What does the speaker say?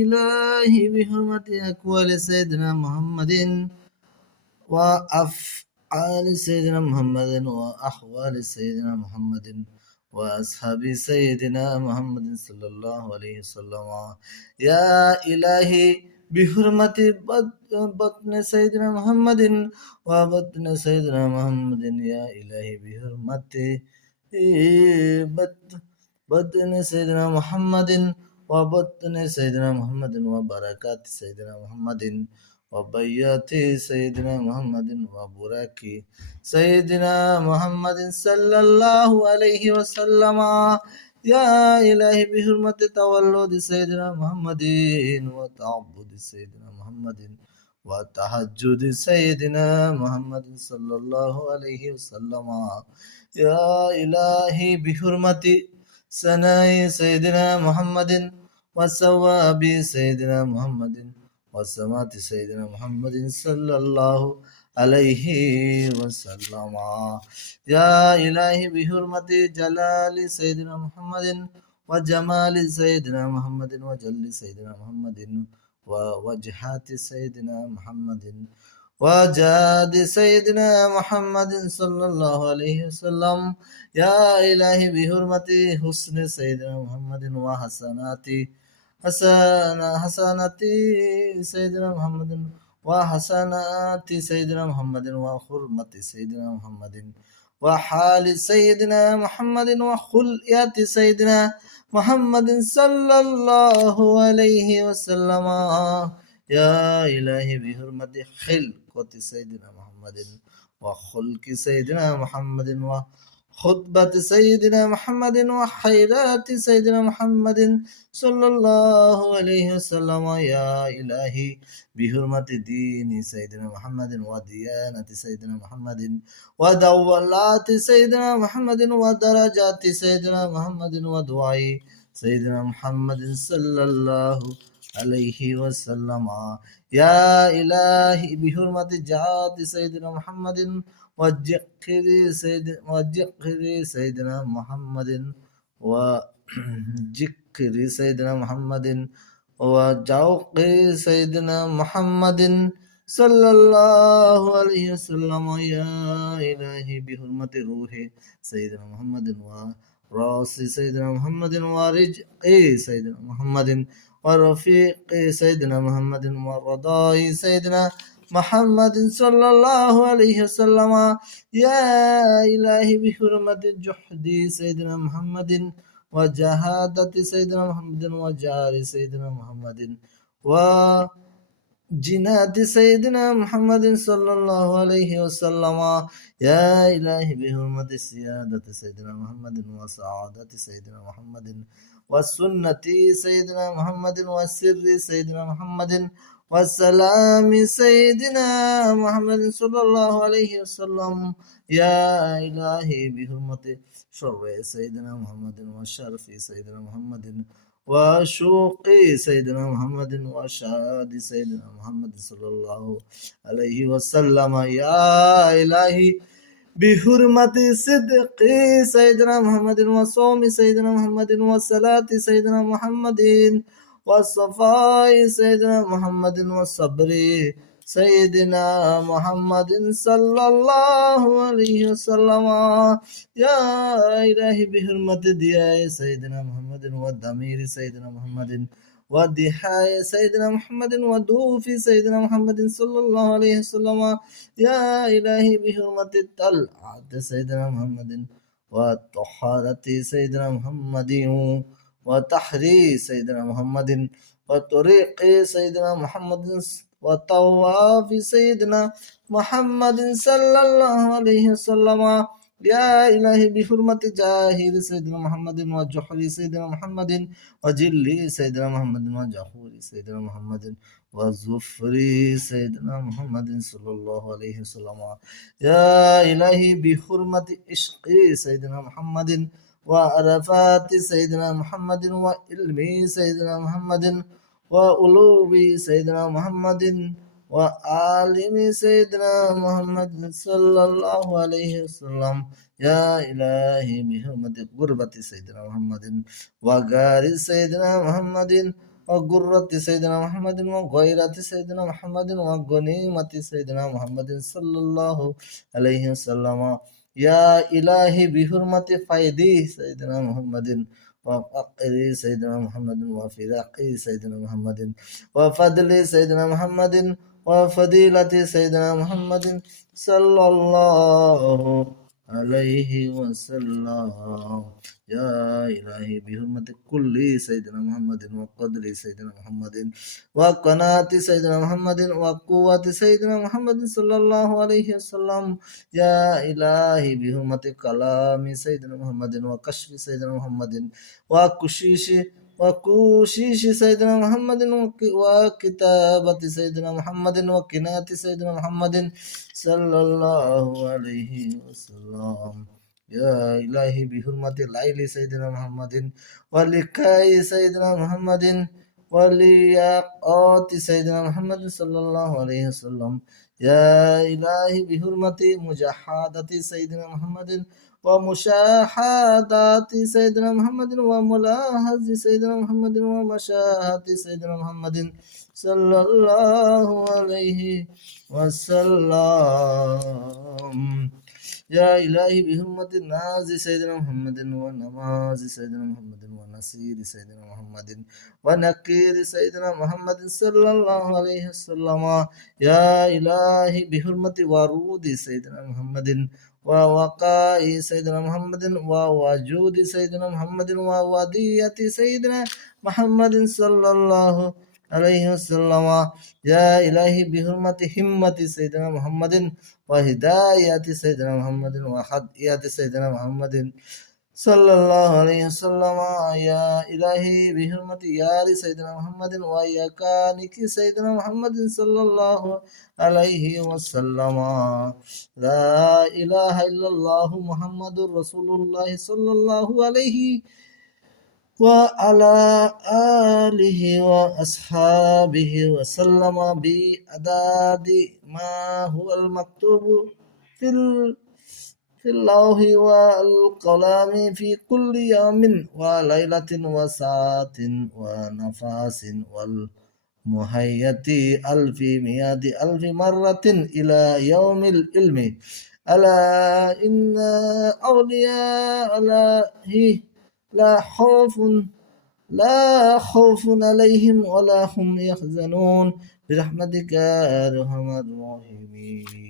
إلهي بحرمة أقوال سيدنا محمد وأفعال سيدنا محمد وأحوال سيدنا محمد وأصحاب سيدنا محمد صلى الله عليه وسلم. يا إلهي بحرمة بطن سيدنا محمد وبطن سيدنا محمد. يا إلهي بحرمة بطن سيدنا محمد وبطن سيدنا محمد وبركات سيدنا محمد وبيات سيدنا محمد وبراك سيدنا محمد صلى الله عليه وسلم. يا إلهي بحرمة تولد سيدنا محمد وتعبد سيدنا محمد وتهجد سيدنا محمد صلى الله عليه وسلم. يا إلهي بحرمة سناء سيدنا محمد وثواب سيدنا محمد وسمات سيدنا محمد صلى الله عليه وسلم. يا إلهي بحرمة جلال سيدنا محمد وجمال سيدنا محمد وجل سيدنا محمد ووجهات سيدنا محمد وجاد سيدنا محمد صلى الله عليه وسلم. يا إلهي بحرمة حسن سيدنا محمد حسنات سيدنا محمد وحسنات سيدنا محمد وحرمة سيدنا محمد وحال سيدنا محمد وخلقات سيدنا محمد صلى الله عليه وسلم. يا إلهي بحرمة خلقة سيدنا محمد وخلق سيدنا محمد وخطبة سيدنا محمد وخيرات سيدنا محمد صلى الله عليه وسلم. يا إلهي بحرمة دين سيدنا محمد وديانة سيدنا محمد ودولات سيدنا محمد ودرجات سيدنا محمد ودعاء سيدنا محمد صلى الله عليه وسلم. يا إلهي بحرمة جهاد سيدنا محمد وذكر سيدنا محمد وذكر سيدنا محمد وجوق سيدنا محمد صلى الله عليه وسلم. يا إلهي بحرمة روح سيدنا محمد وراس سيدنا محمد ورزق سيدنا محمد ورفيق سيدنا محمد ورضاء سيدنا محمد صلى الله عليه وسلم. يا إلهي بحرمة جحد سيدنا محمد وجهادة سيدنا محمد وجار سيدنا محمد وجنات سيدنا محمد صلى الله عليه وسلم. يا إلهي بحرمة سيادة سيدنا محمد وسعادة سيدنا محمد والسنة سيدنا محمد والسر سيدنا محمد والسلام سيدنا محمد صلى الله عليه وسلم. يا إلهي بحرمة شر سيدنا محمد وشرف سيدنا محمد وشوق سيدنا محمد وشهاد سيدنا محمد صلى الله عليه وسلم. يا إلهي بحرمة صدق سيدنا محمد وصوم سيدنا محمد وصلاة سيدنا محمد والصفاء سيدنا محمد والصبر سيدنا محمد صلى الله عليه وسلم. يا إلهي بحرمة دياء سيدنا محمد والضمير سيدنا محمد والضحايا سيدنا محمد ودوف سيدنا محمد صلى الله عليه وسلم. يا إلهي بحرمة الطلعة سيدنا محمد والطهارة سيدنا محمد وتحرير سيدنا محمد وطريق سيدنا محمد وطواف سيدنا محمد صلى الله عليه وسلم. يا إلهي بحرمة جاهر سيدنا محمد وجحر سيدنا محمد وجل سيدنا محمد وجحور سيدنا محمد وزفر سيدنا محمد صلى الله عليه وسلم. يا إلهي بحرمة عشق سيدنا محمد وعرفات سيدنا محمد وعلم سيدنا محمد وألوب سيدنا محمد وعالم سيدنا محمد صلى الله عليه وسلم. يا إلهي بحرمة قربة سيدنا محمد وغار سيدنا محمد وقرة سيدنا محمد وغيرة سيدنا محمد وغنيمة سيدنا محمد صلى الله عليه وسلم. يا إلهي بحرمة فيدي سيدنا محمد وفقر سيدنا محمد وفراق سيدنا محمد وفضل سيدنا محمد وفضيلة سيدنا محمد صلى الله عليه وسلم. يا إلهي بحرمة كل سيدنا محمد وقدر سيدنا محمد وقناة سيدنا محمد وقوة سيدنا محمد صلى الله عليه وسلم. يا إلهي بحرمة كلام سيدنا محمد وكشف سيدنا محمد وكوشيش سيدنا محمد وكتابة سيدنا محمد وكنات سيدنا محمد صلى الله عليه وسلم. يا إلهي بحرمة ليل سيدنا محمد ولقاء سيدنا محمد ولياقات سيدنا محمد صلى الله عليه وسلم. يا إلهي بحرمة مجاهدة سيدنا محمد ومشاهدات سيدنا محمد وملاحظ سيدنا محمد ومشاهدة سيدنا محمد صلى الله عليه وسلم. يا إلهي بحرمة الناز سيدنا محمد ونماز سيدنا محمد ونصير سيدنا محمد ونكير سيدنا محمد صلى الله عليه وسلم. يا إلهي بحرمة ورود سيدنا محمد ووقاء سيدنا محمد ووجود سيدنا محمد وودية سيدنا محمد صلى الله عليه وسلم. يا إلهي بحرمة همة سيدنا محمد وهداية سيدنا محمد وهدية سيدنا محمد صلى الله عليه وسلم. يا إلهي بحرمة يار سيدنا محمد ويكانك سيدنا محمد صلى الله عليه وسلم. لا إله إلا الله محمد رسول الله صلى الله عليه وعلى آله وأصحابه وسلم بأعداد ما هو المكتوب في في اللوح والقلم في كل يوم وليلة وساعة ونفس والمهية ألف مئة ألف مرة إلى يوم العلم. ألا إن أولياء الله لا خوف عليهم ولا هم يحزنون برحمتك يا أرحم الراحمين.